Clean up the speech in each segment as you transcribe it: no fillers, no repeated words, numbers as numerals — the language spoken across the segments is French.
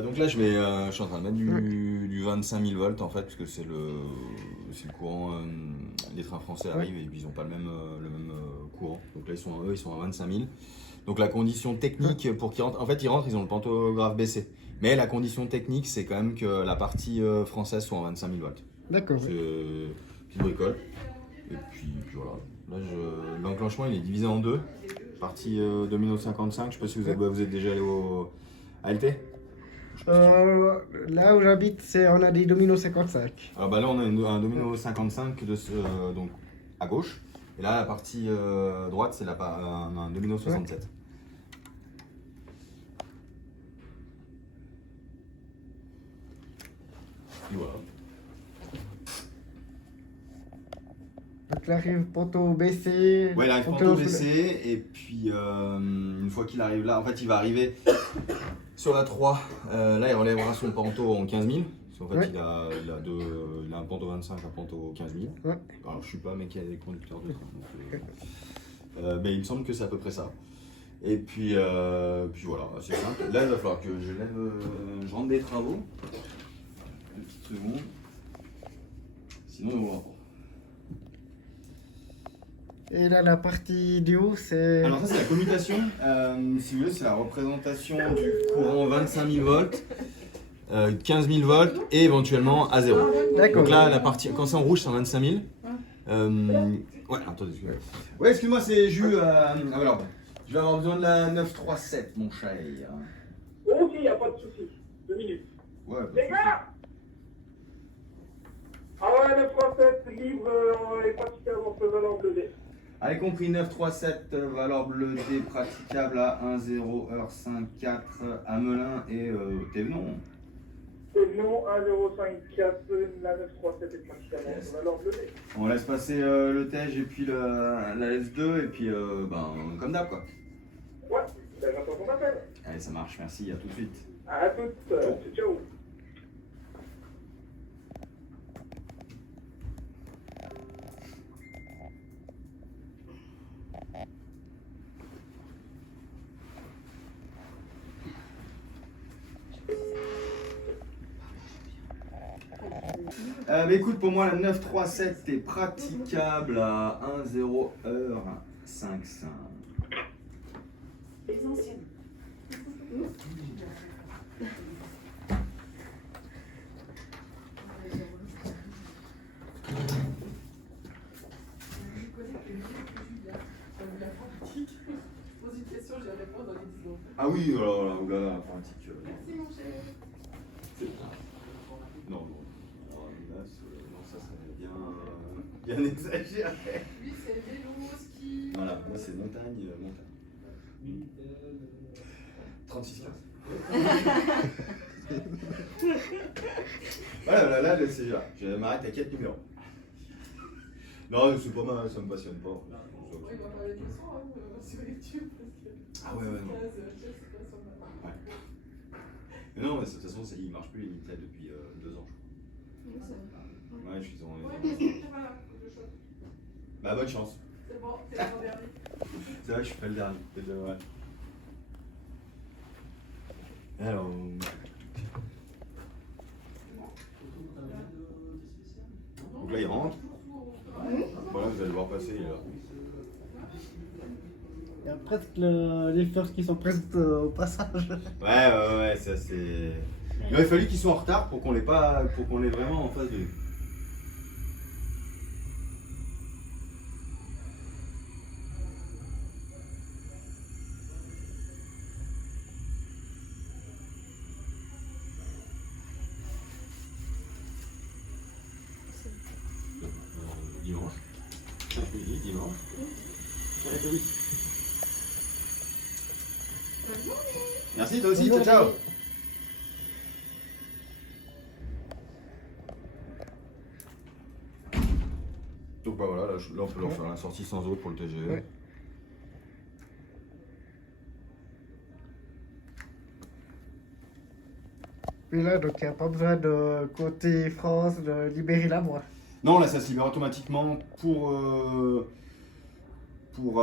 Donc là, je suis en train de mettre du 25 000 volts en fait, parce que c'est le courant. Les trains français arrivent et puis ils n'ont pas le même courant. Donc là, ils sont à 25 000. Donc la condition technique pour qu'ils rentrent, en fait, ils ont le pantographe baissé. Mais la condition technique, c'est quand même que la partie française soit en 25 000 volts. D'accord. C'est petite bricole. Et puis voilà. Là, l'enclenchement, il est divisé en deux. Partie domino 55. Je sais pas si vous êtes déjà allé à LT. Là où j'habite, on a des dominos 55. Alors bah là, on a un domino 55 donc à gauche. Et là, la partie droite, c'est un domino 67. Et voilà. Donc là arrive poteau baissé. Ouais, il arrive poteau baissé. Et puis, une fois qu'il arrive là, en fait, il va arriver sur la 3. Là, il relèvera son panto en 15 000. En fait, il a un panto 25, un panto 15 000. Ouais. Alors, je suis pas mec, il y a des conducteurs de train. Mais il me semble que c'est à peu près ça. Et puis voilà, c'est simple. Là, il va falloir que je rentre des travaux. Une petite seconde. Sinon, on va pas. Et là, la partie du haut, c'est... Alors ça, c'est la commutation. Si vous voulez, c'est la représentation du courant 25 000 volts. 15 000 volts et éventuellement à 0. Donc là, la partie, quand c'est en rouge, c'est en 25 000. Ouais, attendez, excusez-moi. Ouais, excuse-moi, c'est Jus. Alors, je vais avoir besoin de la 937, mon chat. Ok, il n'y a pas de souci. 2 minutes. Ouais, les gars! Ah ouais, 937 libre et praticable entre valeur bleutée. Allez, compris 937, valeur bleutée praticable à 1,0h54 à Melun et Thévenon. Thévenon 1,054, la 937 est praticable entre valeur bleutée. On laisse passer le TEJ et puis la S2 et puis comme d'hab quoi. Ouais, j'attends ton appel. Allez, ça marche, merci, à tout de suite. À toutes, ciao. Mais écoute, pour moi, la 937 est praticable à 1,0h55. Les anciennes. Ah oui, alors là, oulala, informatique. Merci mon cher. Non, là, ça serait bien exagéré. Lui c'est vélo, ski. Voilà, moi c'est montagne. 36-15. Voilà, là, c'est là. Je m'arrête à 4 numéros. Non, c'est pas mal, ça me passionne pas. Oui, il va parler de leçons sur YouTube parce que. Ah ouais, non. Ouais. Mais non, mais de toute façon, il marche plus les Minitel depuis 2 ans, je crois. Ouais, je suis dans les. Bah, bonne chance. C'est bon, c'est l'avant-dernier. C'est vrai que je suis pas le dernier. Ouais. Alors. Donc là, il rentre. Voilà, vous allez le voir passer, il est là. Il y a presque les fleurs qui sont presque au passage. Ouais, ça c'est. Il aurait fallu qu'ils soient en retard pour qu'on l'ait vraiment en face de lui. Dimanche. Oui, dimanche. Oui. Merci, toi aussi, ciao, ciao. Donc bah voilà, là on peut leur faire la sortie sans eau pour le TGV. Ouais. Et là, donc il n'y a pas besoin de côté France de libérer la voie. Non, là ça se libère automatiquement pour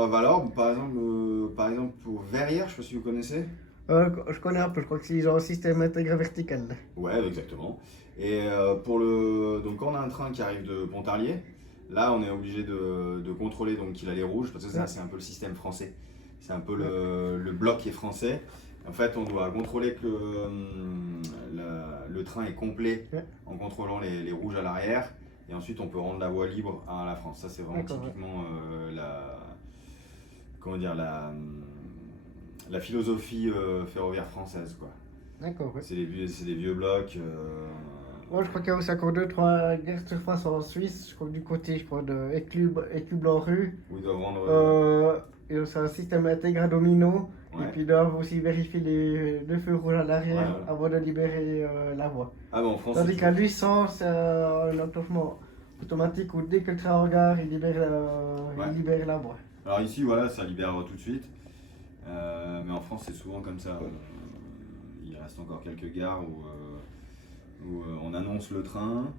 Valorbe, par exemple pour Verrières, je sais pas si vous connaissez. Je connais un peu, je crois que c'est genre système intégré vertical. Ouais, exactement. Et donc quand on a un train qui arrive de Pontarlier, là on est obligé de contrôler donc qu'il a les rouges, parce que ça Ouais. c'est un peu le système français. C'est un peu le bloc qui est français. En fait, on doit contrôler que le train est complet Ouais. en contrôlant les rouges à l'arrière. Et ensuite, on peut rendre la voie libre à la France. Ça, c'est vraiment D'accord, ouais. typiquement comment dire, la philosophie ferroviaire française, quoi. D'accord, ouais. C'est des vieux blocs. Moi, je crois qu'il y a aussi encore 2-3 gares de surface en Suisse, je crois que du côté, je crois, de Écu-Blanc-Rue. Où ils doivent rendre. C'est un système intégré à domino. Ouais. Et puis ils doivent aussi vérifier les feux rouges à l'arrière Ouais, ouais. avant de libérer la voie. Ah, bon, en France, Tandis c'est qu'à Luçon, c'est un enclenchement automatique où dès que le train regarde, il Ouais. libère la voie. Alors ici, voilà, ça libère tout de suite. Mais en France, c'est souvent comme ça. Il reste encore quelques gares où on annonce le train.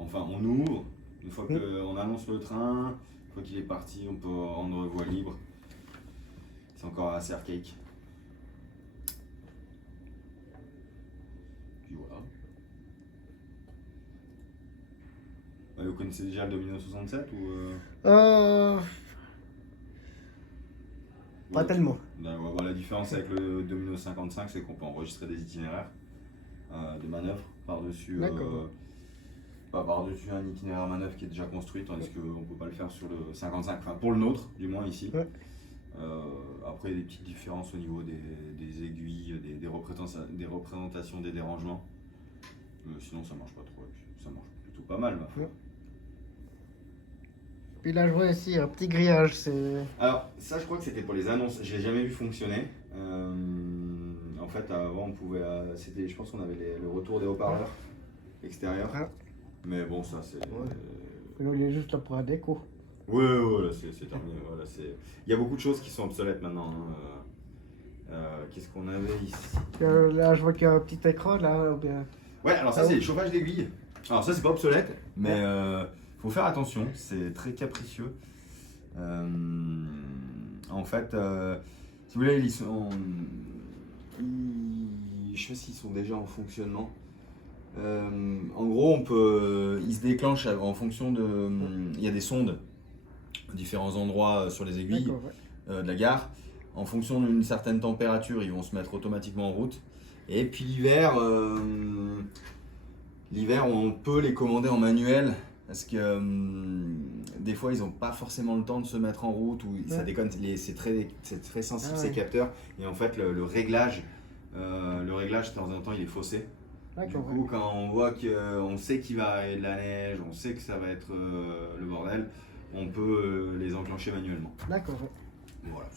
Enfin, on ouvre. Une fois qu'on annonce le train, une fois qu'il est parti, on peut rendre voie libre. C'est encore assez archaïque. Puis voilà. Vous connaissez déjà le Domino 67 ou Pas tellement. La différence avec le Domino 55, c'est qu'on peut enregistrer des itinéraires de manœuvre par-dessus. D'accord. Pas par-dessus un itinéraire manœuvre qui est déjà construit, tandis qu'on ne peut pas le faire sur le 55, enfin pour le nôtre, du moins ici. Ouais. Après, il y a des petites différences au niveau des aiguilles, des représentations des dérangements. Sinon, ça marche pas trop, et puis ça marche plutôt pas mal, ma foi. Ouais. Puis là, je vois ici un petit grillage. C'est... Alors, ça, je crois que c'était pour les annonces. Je l'ai jamais vu fonctionner. En fait, avant, on pouvait. Je pense qu'on avait le retour des haut-parleurs extérieurs. Ah. Mais bon, ça, c'est. Là, il est juste là pour la déco. Ouais, là, c'est terminé. Voilà, il y a beaucoup de choses qui sont obsolètes maintenant. Qu'est-ce qu'on avait ici? Là, je vois qu'il y a un petit écran là. Bien. Ouais, alors ça, c'est le chauffage d'aiguille. Alors, ça, c'est pas obsolète, mais faut faire attention. C'est très capricieux. En fait, si vous voulez, je sais pas s'ils sont déjà en fonctionnement. En gros, ils se déclenchent en fonction de. Il y a des sondes à différents endroits sur les aiguilles Ouais. de la gare. En fonction d'une certaine température, ils vont se mettre automatiquement en route. Et puis l'hiver, on peut les commander en manuel. Parce que des fois, ils n'ont pas forcément le temps de se mettre en route ou ça déconne. C'est très sensible ces capteurs. Et en fait, le réglage, de temps en temps, il est faussé. Du coup, quand on voit qu'on sait qu'il va arriver de la neige, on sait que ça va être le bordel, on peut les enclencher manuellement. D'accord. Voilà,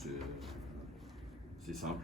c'est simple.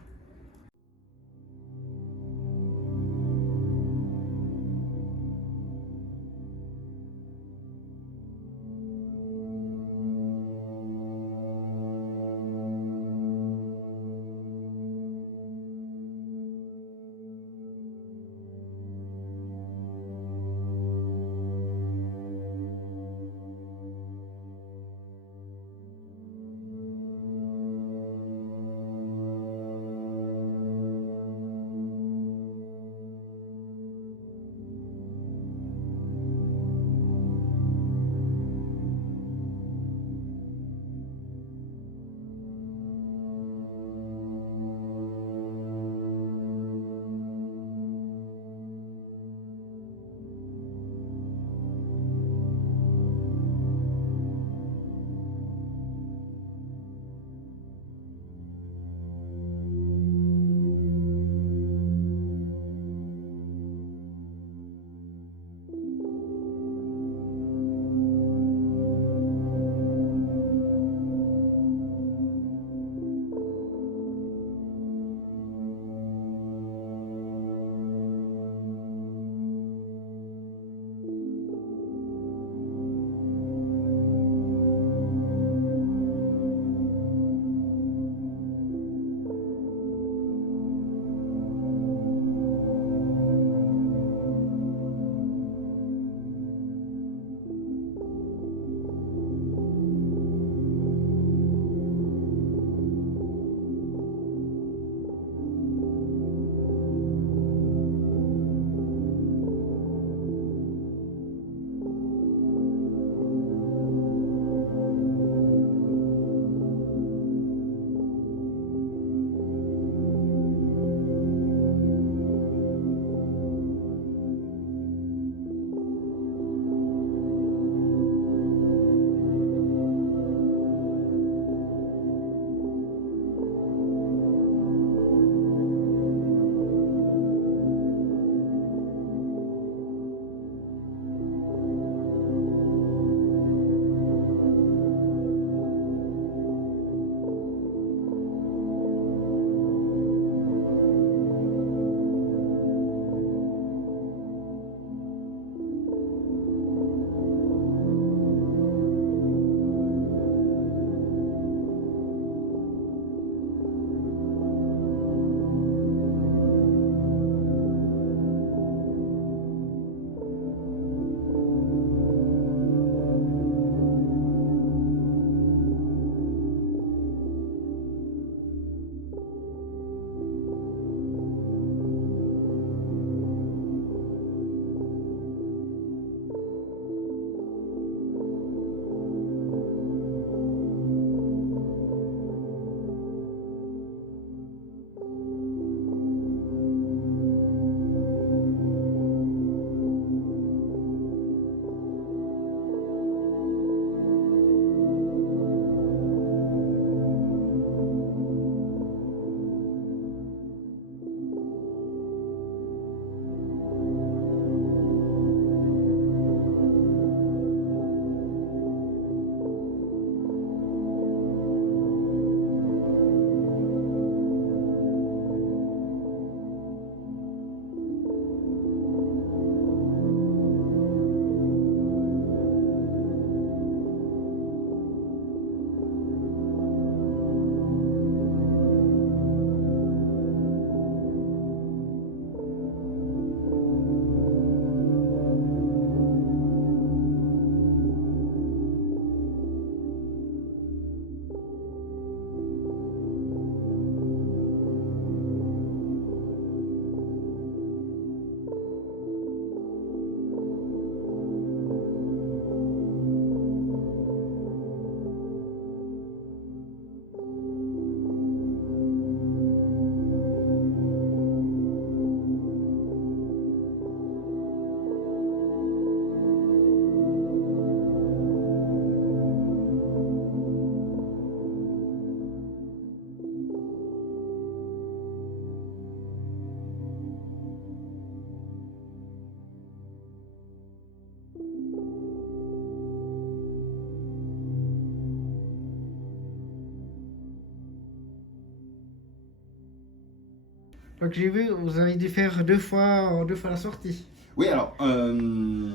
Donc j'ai vu, vous avez dû faire deux fois la sortie. Oui, alors, on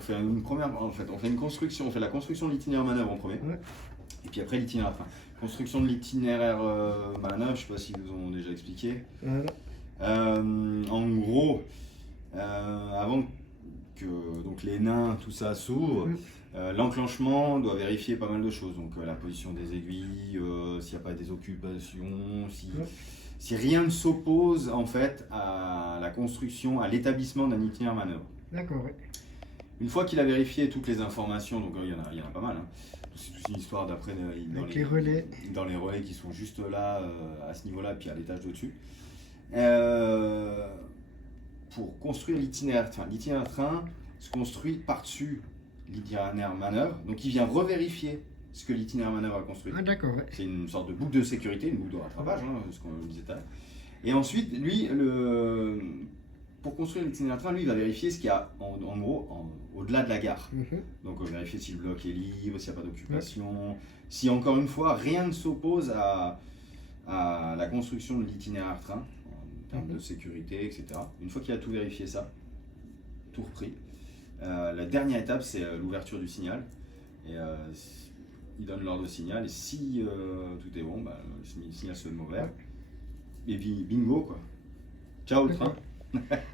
fait une première, en fait, on fait une construction, on fait la construction de l'itinéraire manœuvre en premier, Ouais. et puis après l'itinéraire train. Construction de l'itinéraire manœuvre, je sais pas si vous ont déjà expliqué. Voilà. En gros, avant que donc les nains, tout ça s'ouvre, l'enclenchement doit vérifier pas mal de choses. Donc la position des aiguilles, s'il n'y a pas des occupations, si rien ne s'oppose en fait à la construction, à l'établissement d'un itinéraire manœuvre. D'accord, oui. Une fois qu'il a vérifié toutes les informations, donc il y en a pas mal, hein. C'est une histoire d'après dans Les relais. dans les relais qui sont juste là, à ce niveau-là, puis à l'étage d'au-dessus. Pour construire l'itinéraire train se construit par-dessus l'itinéraire manœuvre, donc il vient revérifier ce que l'itinéraire manœuvre a construit. Ah d'accord, ouais. C'est une sorte de boucle de sécurité, une boucle de rattrapage, hein, ce qu'on disait tout à l'heure. Et ensuite, lui, pour construire l'itinéraire train, lui, il va vérifier ce qu'il y a en gros au-delà de la gare. Donc vérifier si le bloc est libre, s'il n'y a pas d'occupation, si encore une fois rien ne s'oppose à la construction de l'itinéraire train en termes de sécurité, etc. Une fois qu'il a tout vérifié ça, tout repris, la dernière étape c'est l'ouverture du signal. Et il donne l'ordre de signal et si tout est bon, bah, le signal se met au vert. Et puis bingo quoi. Ciao le train.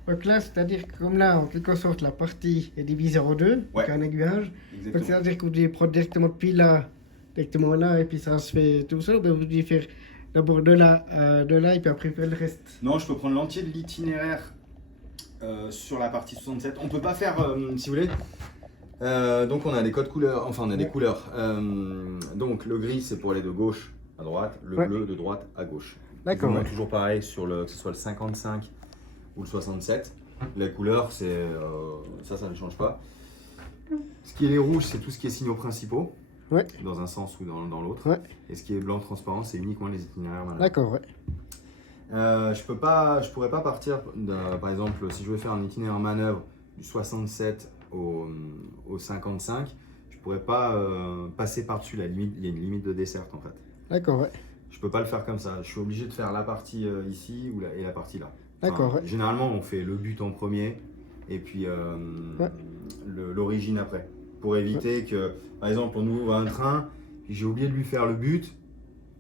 Donc là, c'est-à-dire que comme là, en quelque sorte, la partie est divisée en deux, Ouais. avec un aiguillage. Donc Exactement. c'est-à-dire que vous devez prendre directement depuis là, directement là, et puis ça se fait tout seul. Ben vous devez faire d'abord de là, et puis après faire le reste. Non, je peux prendre l'entier de l'itinéraire sur la partie 67. On peut pas faire, si vous voulez. Donc on a des codes couleurs, enfin on a des couleurs. Donc le gris c'est pour aller de gauche à droite, le bleu de droite à gauche. D'accord. Plus ou moins toujours pareil sur que ce soit le 55 ou le 67. La couleur c'est ça ne change pas. Ce qui est les rouges c'est tout ce qui est signaux principaux. Ouais. Dans un sens ou dans l'autre. Ouais. Et ce qui est blanc transparent c'est uniquement les itinéraires. D'accord, ouais. Je pourrais pas partir, par exemple, si je veux faire un itinéraire manœuvre du 67 au 55, je pourrais pas passer par-dessus la limite, il y a une limite de desserte en fait. D'accord, ouais. Je peux pas le faire comme ça, je suis obligé de faire la partie ici et la partie là. D'accord, ouais. Généralement on fait le but en premier et puis l'origine après. Pour éviter que, par exemple, on ouvre un train, puis j'ai oublié de lui faire le but,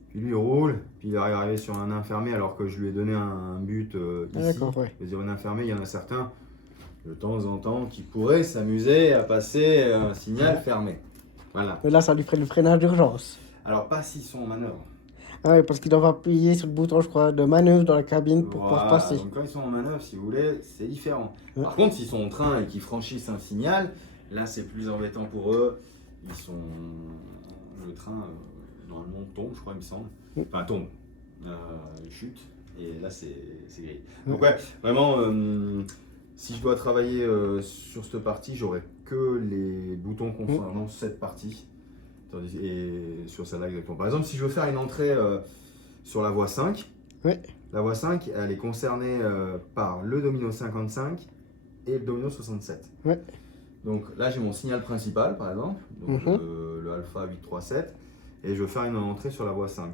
puis lui il roule, puis il arrive arrivé sur un nain fermé alors que je lui ai donné un but ici. D'accord, ouais. Les nains fermés, il y en a certains, de temps en temps, qui pourraient s'amuser à passer un signal fermé. Voilà. Mais là, ça lui ferait le freinage d'urgence. Alors pas s'ils sont en manœuvre. Ah ouais, parce qu'ils doivent appuyer sur le bouton, je crois, de manœuvre dans la cabine pour pouvoir Voilà, passer. donc quand ils sont en manœuvre, si vous voulez, c'est différent. Ouais. Par contre, s'ils sont en train et qu'ils franchissent un signal, là c'est plus embêtant pour eux. Le train normalement tombe, je crois, il me semble. Enfin tombe, chute, et là c'est grillé. Donc ouais, vraiment, si je dois travailler sur cette partie, j'aurai que les boutons concernant cette partie. Et sur celle-là exactement. Par exemple, si je veux faire une entrée sur la voie 5, la voie 5, elle est concernée par le domino 55 et le domino 67. Donc là, j'ai mon signal principal, par exemple, donc le alpha 837, et je veux faire une entrée sur la voie 5.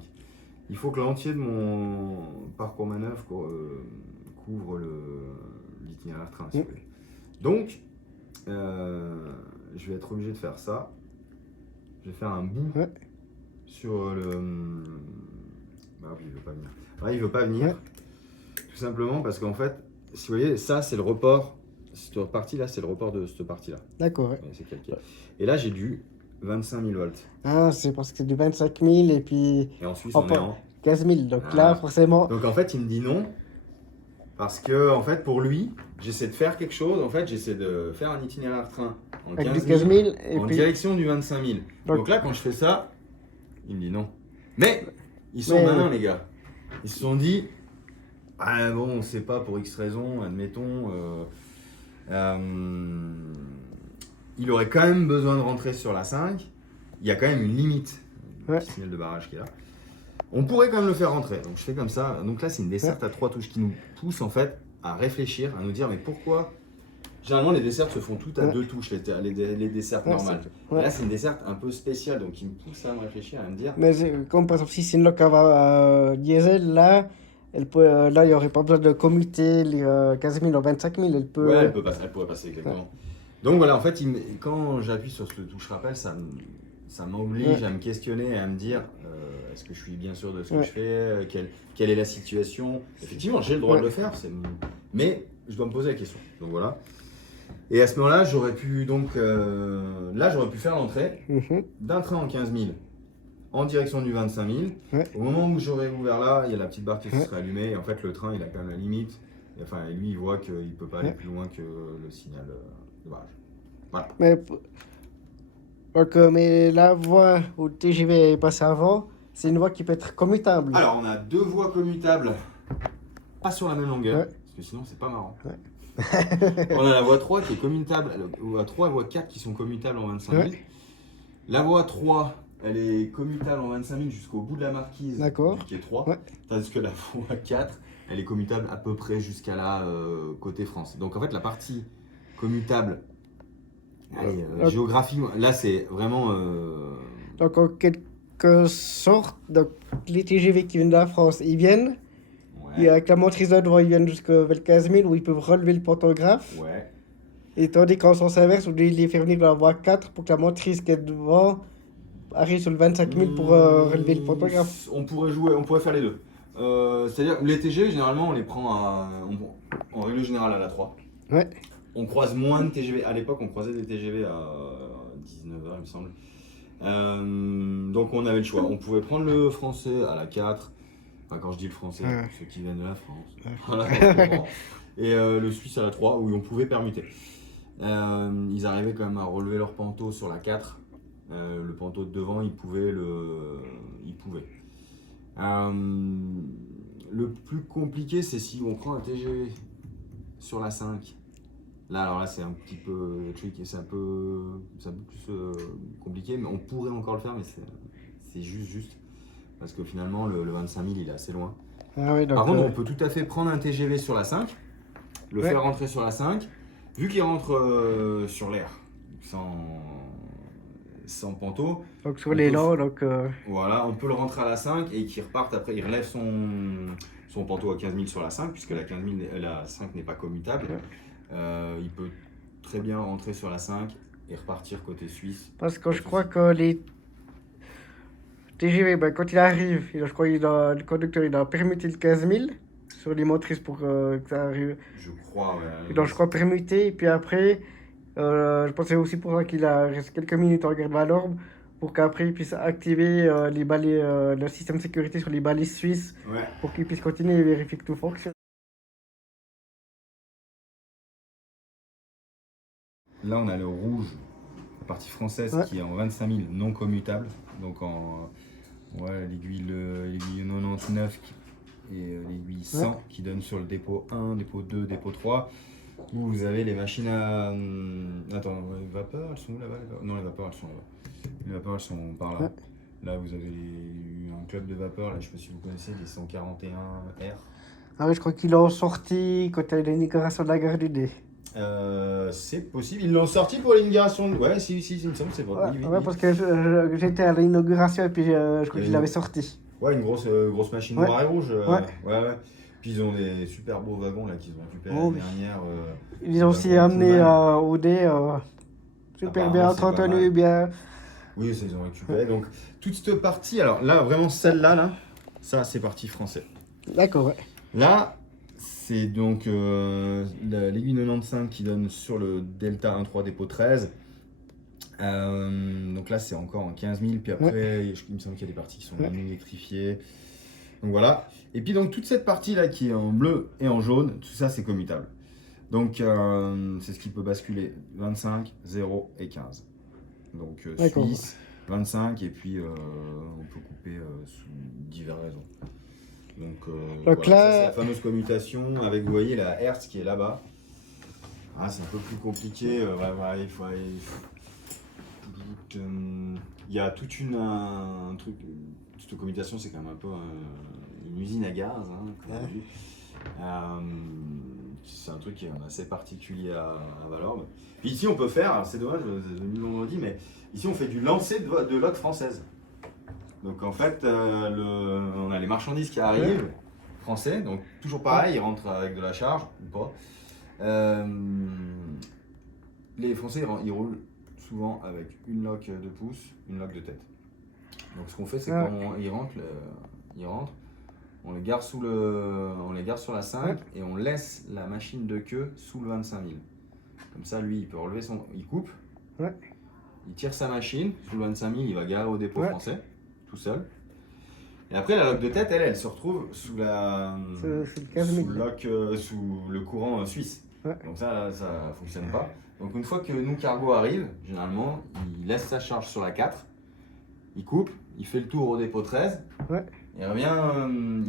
Il faut que l'entier de mon parcours manœuvre couvre l'itinéraire train, si vous voulez. Donc, je vais être obligé de faire ça. Je vais faire un bout sur le... Bah oui, il veut pas venir. Là, il veut pas venir, tout simplement parce qu'en fait, si vous voyez, ça c'est le report. Cette partie-là, c'est le report de cette partie-là. D'accord, ouais. C'est calqué. Et là, j'ai du 25 000 volts. Ah, c'est parce que c'est du 25 000 et puis... Et en Suisse, on est en... 15 000, donc là, forcément... Donc en fait, il me dit non, parce que en fait, pour lui, j'essaie de faire quelque chose. En fait, j'essaie de faire un itinéraire train en Avec 15 du 000, 15 000 et en puis... direction du 25 000. Donc là, quand je fais ça, il me dit non. Mais ils sont malins, les gars. Ils se sont dit, ah bon, c'est pas pour X raison, admettons. Il aurait quand même besoin de rentrer sur la 5. Il y a quand même une limite. Le petit signal de barrage qui est là. On pourrait quand même le faire rentrer. Donc je fais comme ça. Donc là, c'est une desserte à 3 touches qui nous pousse en fait à réfléchir, à nous dire mais pourquoi généralement les desserts se font toutes à Ouais. 2 touches, les desserts Ouais, normales. ouais. Là c'est une dessert un peu spéciale, donc il me pousse à me réfléchir, à me dire... Mais comme par exemple, si c'est une Locava diesel, là, là, il n'y aurait pas besoin de commuter les 15 000 ou 25 000. Elle peut. Ouais, elle pourrait passer exactement. Donc voilà, en fait, quand j'appuie sur ce touche rappel, ça m'oblige Ouais. à me questionner, à me dire est-ce que je suis bien sûr de ce que Ouais. je fais, quelle est la situation. Effectivement, j'ai le droit de le faire, mais je dois me poser la question. Donc voilà. Et à ce moment-là, j'aurais pu faire l'entrée Mhm. d'un train en 15 000 en direction du 25 000. Ouais. Au moment où j'aurais ouvert là, il y a la petite barre qui se Ouais. serait allumée. Et en fait, le train, il a quand même la limite. Et enfin, lui, il voit qu'il ne peut pas aller Ouais. plus loin que le signal de barrage. Voilà. Donc, mais la voie où le TGV est passé avant, c'est une voie qui peut être commutable. Alors, on a 2 voies commutables, pas sur la même longueur, Ouais. parce que sinon, c'est pas marrant. Ouais. On a la voie 3 qui est commutable, voie 3 et voie 4 qui sont commutables en 25 000. Ouais. La voie 3, elle est commutable en 25 000 jusqu'au bout de la marquise D'accord. du quai 3. Ouais. Tandis que la voie 4, elle est commutable à peu près jusqu'à là, côté France. Donc en fait, la partie commutable, allez, géographiquement, là c'est vraiment... Donc, en quelque sorte, donc, les TGV qui viennent de la France, ils viennent. ouais, Et avec la motrice de devant, ils viennent jusqu'à 15 000 où ils peuvent relever le pantographe. ouais. Et tandis qu'en sens inverse, vous devez les faire venir dans la voie 4 pour que la motrice qui est devant arrive sur le 25 000 pour relever le pantographe. On pourrait faire les deux. C'est-à-dire, les TGV, généralement, on les prend en règle générale à la 3. Ouais. On croise moins de TGV. À l'époque, on croisait des TGV à 19h, il me semble. Donc, on avait le choix. On pouvait prendre le français à la 4. Enfin, quand je dis le français, Ouais. ceux qui viennent de la France. Ouais. Voilà, et le suisse à la 3, où on pouvait permuter. Ils arrivaient quand même à relever leur panto sur la 4. Le panto de devant, ils pouvaient. Le plus compliqué, c'est si on prend un TGV sur la 5. Là, alors là, c'est un petit peu tricky, c'est un peu plus compliqué, mais on pourrait encore le faire, mais c'est juste. Parce que finalement, le 25 000, il est assez loin. Ah ouais, donc, Par contre, on peut tout à fait prendre un TGV sur la 5, le Ouais. faire rentrer sur la 5, vu qu'il rentre sur l'air, sans panto. donc sur l'élan, donc. Voilà, on peut le rentrer à la 5 et qu'il reparte après, il relève son panto à 15 000 sur la 5, puisque la 5 n'est pas commutable. Ouais. Il peut très bien rentrer sur la 5 et repartir côté suisse. Parce que je crois que les TGV, ben, quand il arrive, je crois que le conducteur il a permuté le 15 000 sur les motrices pour que ça arrive. Je crois, ouais. Et donc je crois permuté, et puis après, je pense que c'est aussi pour ça qu'il a resté quelques minutes en garde Valorbe, pour qu'après il puisse activer les balais, le système de sécurité sur les balais suisses, Ouais. pour qu'il puisse continuer et vérifier que tout fonctionne. Là, on a le rouge, la partie française Ouais. qui est en 25 000 non commutable. Donc l'aiguille 99 et l'aiguille 100 qui donne sur le dépôt 1, dépôt 2, dépôt 3. Où vous avez les machines à. Attends, les vapeurs, elles sont où là-bas? Non, les vapeurs, elles sont là-bas. Les vapeurs, elles sont par là. Ouais. Là, vous avez un club de vapeur, là, je sais pas si vous connaissez, les 141R. Ah oui, je crois qu'ils l'ont sorti quand il y a eu l'inauguration de la gare du Nez. C'est possible, ils l'ont sorti pour l'inauguration. Ouais, si, il me semble, c'est vrai. Ouais, Oui, oui, ouais, oui. parce que j'étais à l'inauguration et puis je crois Et qu'ils l'avaient sorti. Ouais, une grosse machine Ouais. noire et rouge. Ouais. Ouais. Puis ils ont des super beaux wagons là qu'ils ont récupérés Oh, l'année dernière. Ils ont aussi wagons amené Pullman. au Nez super bien Apparemment, c'est pas entretenu, mal. bien. Oui, ça, ils ont récupéré. Donc, toute cette partie, alors là, vraiment celle-là, là, ça, c'est parti français. D'accord, ouais. Là, c'est donc l'aiguille 95 qui donne sur le Delta 1.3 dépôt 13. Donc là, c'est encore en 15 000. Puis après, il me semble qu'il y a des parties qui sont non électrifiées. Donc voilà. Et puis, donc, toute cette partie-là qui est en bleu et en jaune, tout ça, c'est commutable. Donc, c'est ce qui peut basculer 25, 0 et 15. Donc, D'accord. Suisse, 25, et puis on peut couper sous diverses raisons. Donc, Donc voilà, là- ça, c'est la fameuse commutation avec, vous voyez, la Hertz qui est là-bas. Ah, c'est un peu plus compliqué. Voilà, il y a tout un truc. Cette commutation, c'est quand même un peu une usine à gaz, hein, comme on dit, c'est un truc qui est assez particulier à Valorbe. Puis ici, on peut faire, alors c'est dommage, j'ai mis le vendredi, mais ici, on fait du lancer de lotte française. Donc en fait, on a les marchandises qui arrivent, français, donc toujours pareil, ils rentrent avec de la charge ou pas. Les Français, ils roulent souvent avec une loque de pouce, une loque de tête. Donc ce qu'on fait, c'est quand ils rentrent, on les garde sur la 5 et on laisse la machine de queue sous le 25 000. Comme ça, lui, il peut relever il coupe, il tire sa machine sous le 25 000, il va garer au dépôt français, tout seul. Et après, la loque de tête, elle se retrouve sous le courant suisse. Donc ça fonctionne pas. Donc une fois que nous, cargo arrive, généralement, il laisse sa charge sur la 4, il coupe, il fait le tour au dépôt 13, il revient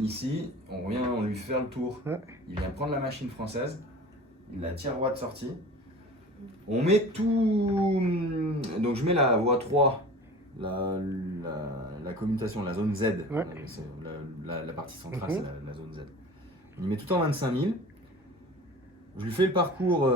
ici, on lui fait le tour. Il vient prendre la machine française, il la tire voie de sortie. On met tout. Donc je mets la voie 3, la commutation, la zone Z, c'est la partie centrale, c'est la zone Z. On y met tout en 25 000. Je lui fais le parcours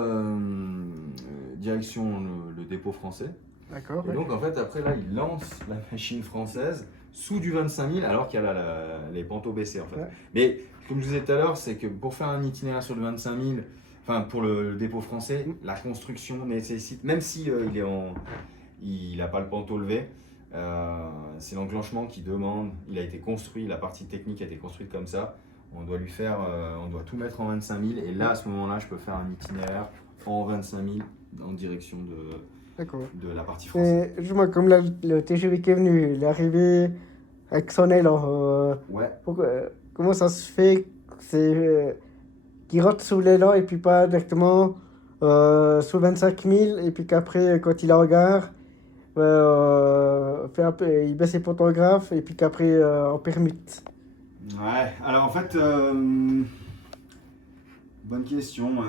direction le dépôt français. D'accord. Et donc en fait après là il lance la machine française sous du 25 000 alors qu'il y a les panteaux baissés en fait. Mais comme je vous disais tout à l'heure, c'est que pour faire un itinéraire sur le 25 000, enfin pour le dépôt français, la construction nécessite, même si il n'a pas le panteau levé, c'est l'enclenchement qui demande, il a été construit, la partie technique a été construite comme ça. On doit on doit tout mettre en 25 000 et là à ce moment-là je peux faire un itinéraire en 25 000 en direction de la partie française. Et justement, comme le TGV qui est venu, il est arrivé avec son élan. Comment ça se fait qu'il rentre sous l'élan et puis pas directement sous 25 000 et puis qu'après, quand il est en gare, il baisse ses pantographes et puis qu'après, on permute. Ouais, alors en fait, bonne question.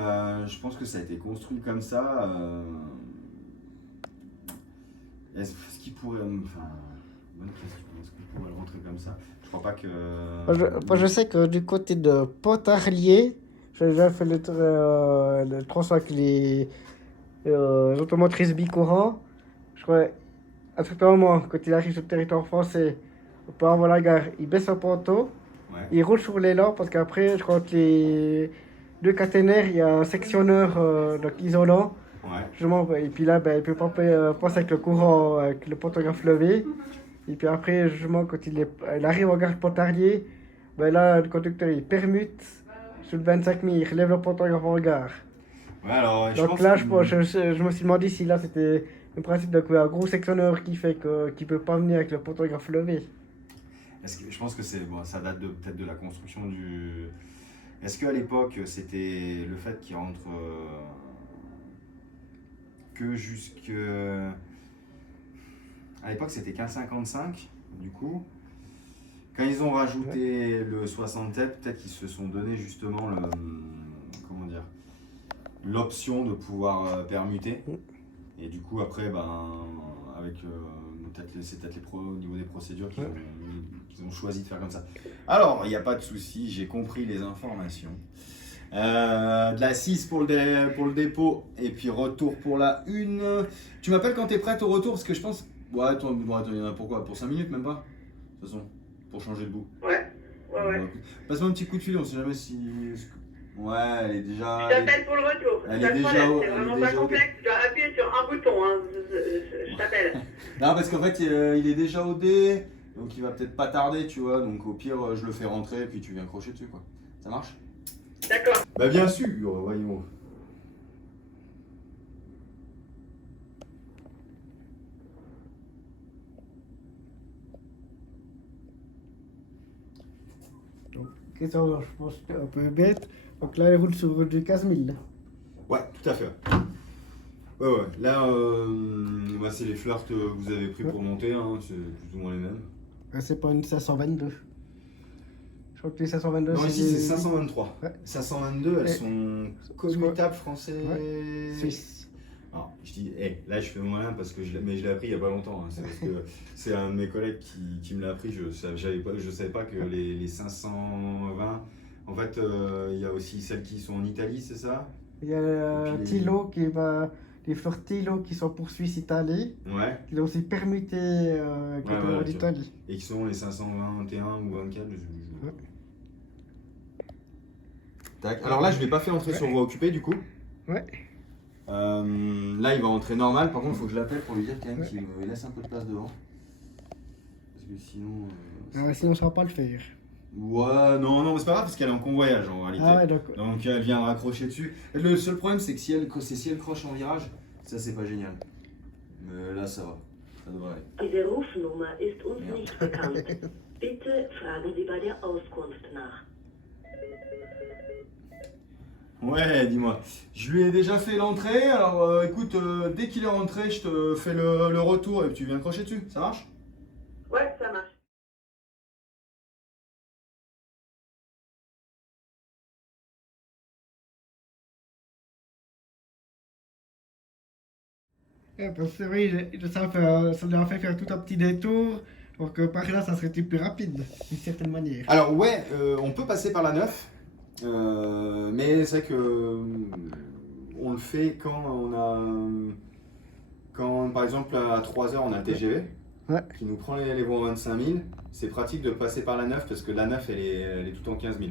Je pense que ça a été construit comme ça. Est-ce qu'il pourrait. Enfin, bonne question. Est-ce qu'il pourrait le rentrer comme ça? Je crois pas que. Je sais que du côté de Pontarlier, j'ai déjà fait le transfert avec les automotrices bicourants. Je crois, à un certain moment, quand il arrive sur le territoire français, pour avoir la gare, il baisse son panneau. Il roule sur l'élan parce qu'après, je crois que les deux caténaires, il y a un sectionneur donc isolant. Justement, et puis là, il ne peut pas passer avec le courant, avec le pantographe levé. Et puis après, justement, quand il arrive en gare Pontarlier, là, le conducteur il permute sur le 25 000, il relève le pantographe en gare. Donc là, je me suis demandé si là c'était le principe d'un gros sectionneur qui fait qu'il ne peut pas venir avec le pantographe levé. Je pense que ça date peut-être de la construction du. Est-ce qu'à l'époque c'était le fait qu'il rentre que jusque. À l'époque c'était 15,55 du coup. Quand ils ont rajouté le 67, peut-être qu'ils se sont donné justement l'option de pouvoir permuter. Et du coup après avec c'est peut-être au niveau des procédures qu'ils ont choisi de faire comme ça. Alors, il n'y a pas de souci, j'ai compris les informations. De la 6 pour le dépôt et puis retour pour la 1. Tu m'appelles quand tu es prête au retour parce que je pense. Ouais, attends, il y en a pourquoi? Pour 5 minutes même pas? De toute façon, pour changer de bout. Ouais. Passe-moi un petit coup de fil, on sait jamais si. Ouais, elle est déjà. Je t'appelle pour le retour. Elle est déjà. C'est vraiment pas complexe. Tu dois appuyer sur un bouton. Hein. Je t'appelle. Non, parce qu'en fait, il est déjà au dé, donc il va peut-être pas tarder, tu vois. Donc au pire, je le fais rentrer et puis tu viens crocher dessus, quoi. Ça marche? D'accord. Bah, bien sûr, voyons. Question, je pense, un peu bête. Donc là, il roule sur du 15 000. Ouais, tout à fait. Ouais. Là, c'est les flirts que vous avez pris pour monter, hein. C'est plus ou moins les mêmes. C'est pas une 522. Je crois que les 522, non, ici c'est 523. 522, elles Et sont commutables français. Suisse. Alors, je dis, là je fais mon malin parce que je l'ai appris il n'y a pas longtemps. Hein. C'est parce que c'est un de mes collègues qui me l'a appris. Je savais pas que les 520 En fait, il y a aussi celles qui sont en Italie, c'est ça? Il y a Et puis- Tilo qui va. Les fleurs Tilo qui sont pour Suisse-Italie. Ouais. Il est aussi permuté ouais, d'Italie. Et qui sont les 521 ou 24. Ouais. Tac. Alors là, je l'ai pas fait entrer sur voie occupée du coup. Ouais. Là, il va entrer normal. Par contre, il faut que je l'appelle pour lui dire quand même Ouais. qu'il me laisse un peu de place devant. Parce que sinon. Sinon, ça va pas le faire. Ouais, non, mais c'est pas grave parce qu'elle est en convoyage en réalité. Ah ouais, d'accord. Donc elle vient raccrocher dessus. Le seul problème, c'est que si elle croche en virage, ça c'est pas génial. Mais là, ça va. Ça devrait aller. Diese Rufnummer ist uns Ja. nicht bekannt. Bitte fragen Sie bei der Auskunft nach. Ouais, dis-moi. Je lui ai déjà fait l'entrée. Alors écoute, dès qu'il est rentré, je te fais le retour et tu viens crocher dessus. Ça marche? Ouais, ça marche. Parce que c'est vrai, ça lui a fait faire tout un petit détour. Donc par là, ça serait plus rapide, d'une certaine manière. Alors ouais, on peut passer par la 9. Mais c'est vrai que on le fait quand on a. Quand par exemple à 3h on a le TGV Ouais. qui nous prend les voies en 25 000. C'est pratique de passer par la 9 parce que la 9 elle est tout en 15 000.